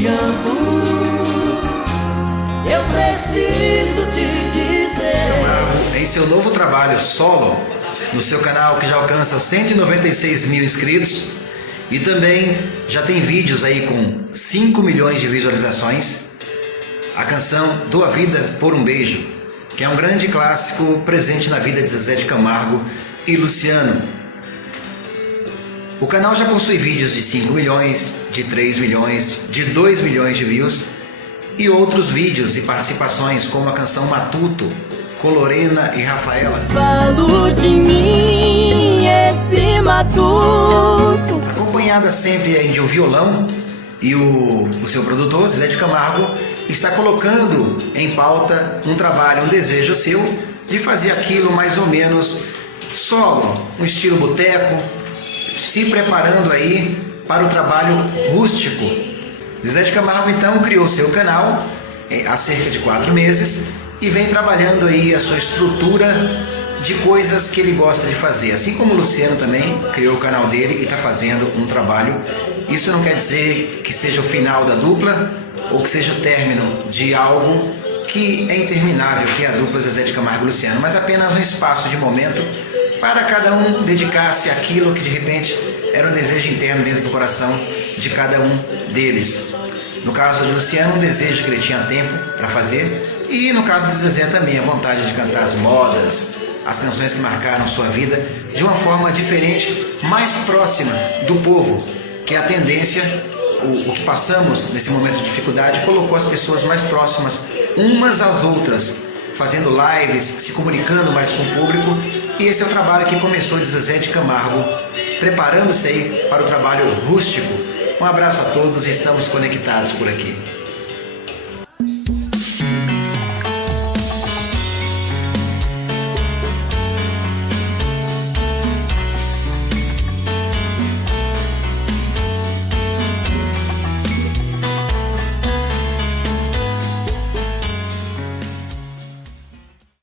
chegando. Eu preciso te dizer. Em seu novo trabalho solo, no seu canal que já alcança 196 mil inscritos, e também já tem vídeos aí com 5 milhões de visualizações, a canção Dou a Vida por um Beijo, que é um grande clássico presente na vida de Zezé de Camargo e Luciano. O canal já possui vídeos de 5 milhões, de 3 milhões, de 2 milhões de views e outros vídeos e participações como a canção Matuto, com Lorena e Rafaela. Falo de mim, esse matuto. Acompanhada sempre aí de um violão, e o seu produtor, Zezé de Camargo, está colocando em pauta um trabalho, um desejo seu de fazer aquilo mais ou menos solo, um estilo boteco, se preparando aí para o trabalho rústico. Zezé de Camargo então criou seu canal há cerca de 4 meses e vem trabalhando aí a sua estrutura de coisas que ele gosta de fazer. Assim como o Luciano também criou o canal dele e está fazendo um trabalho. Isso não quer dizer que seja o final da dupla ou que seja o término de algo que é interminável, que é a dupla Zezé de Camargo e Luciano, mas apenas um espaço de momento para cada um dedicar-se àquilo que de repente era um desejo interno dentro do coração de cada um deles. No caso de Luciano, um desejo que ele tinha tempo para fazer, e no caso de Zezé também, a vontade de cantar as modas, as canções que marcaram sua vida de uma forma diferente, mais próxima do povo, que é a tendência, o que passamos nesse momento de dificuldade colocou as pessoas mais próximas umas às outras, fazendo lives, se comunicando mais com o público, e esse é o trabalho que começou de Zezé de Camargo, preparando-se aí para o trabalho rústico. Um abraço a todos e estamos conectados por aqui.